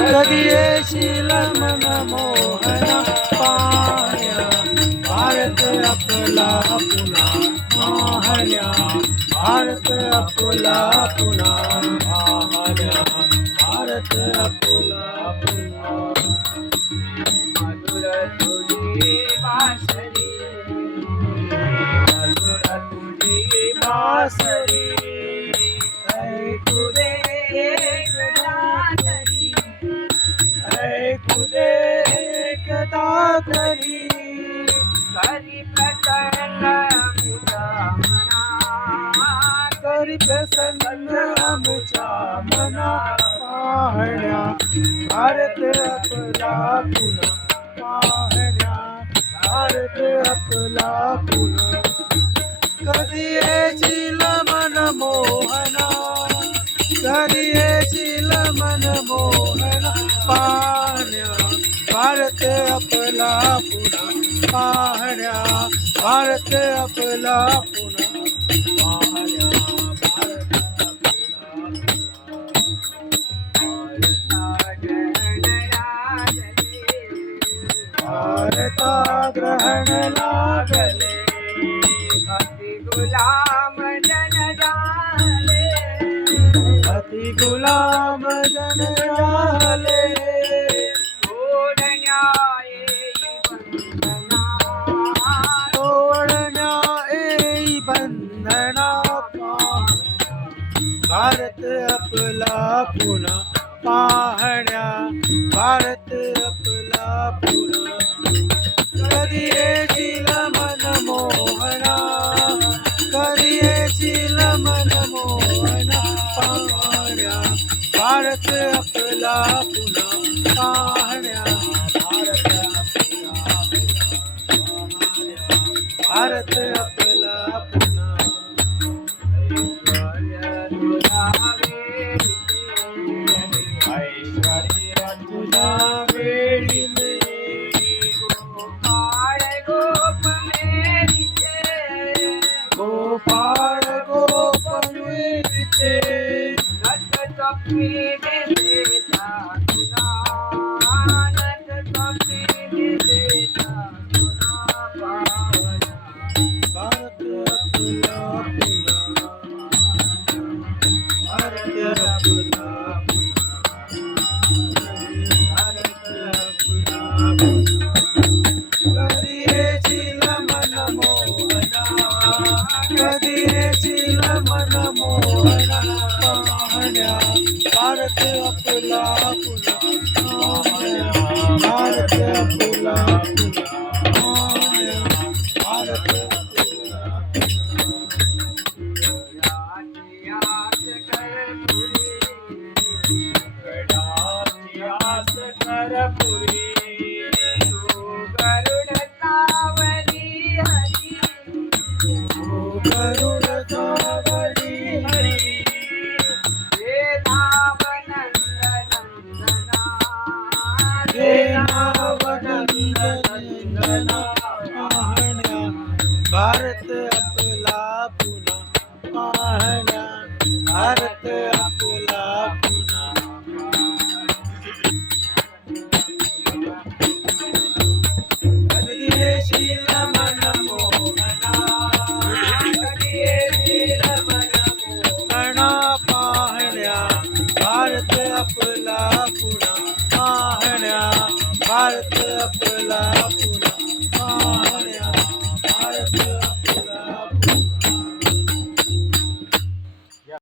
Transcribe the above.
कधी येशील मन मोहना पाहण्या भारत आपला पुन्हा पाहण्या भारत आपला पुन्हा पाहण्या भारत आपला पुन्हा मधुर तुझी बासरी मधुर तुझी बासरी ऐकू दे एकदा तरी ऐकू दे एकदा तरी करी प्रसन्न आमच्या मनात करी प्रसन्न आमच्या मना पाहण्या भारत आपला पुन्हा पाहण्या भारत आपला पुन्हा कधी येशील मन मोहना कधी येशील मन मोहना पाहण्या भारत आपला पुन्हा पाहण्या भारत आपला पुन्हा पाहण्या भारता ग्रहण लागले अति गुलाम जन झाले अति गुलाम जन झाले थोड न्याय वंदना तोडण्या येई बंधना पाहण्या भारत आपला पुन्हा पाहण्या भारत आपला पुन्हा कधी येशील मन मोहना कधी येशील मन मोहना पाहण्या भारत आपला पुन्हा पाहण्या भारत आपला पुन्हा ऐश्वर्य तुझा वेळीने गोपाळ गोप मेरीचे गोपाळ गोपविचे नट स्वप्नी दिसेचा तुला नट स्वप्नी दिसेचा तुला पावला भारत आपला पुन्हा भारत आपला कधी येशील मन मोहना कधी येशील मन मोहना पाहण्या भारत आपला पुन्हा पाहण्या भारत आपला पुन्हा भारत आपला आस कर पुरी गरुड सावली हरी गरुड सावली हरी हे नाव नंदनंदना हे नाव नंदनंदना पाहण्या भारत आपला पुन्हा पाहण्या भारत आपला पुन्हा कधी येशील मन मोहना कधी येशील मन मोहना पाहण्या भारत आपला पुन्हा पाहण्या भारत आपला पुन्हा पाहण्या भारत आपला पुन्हा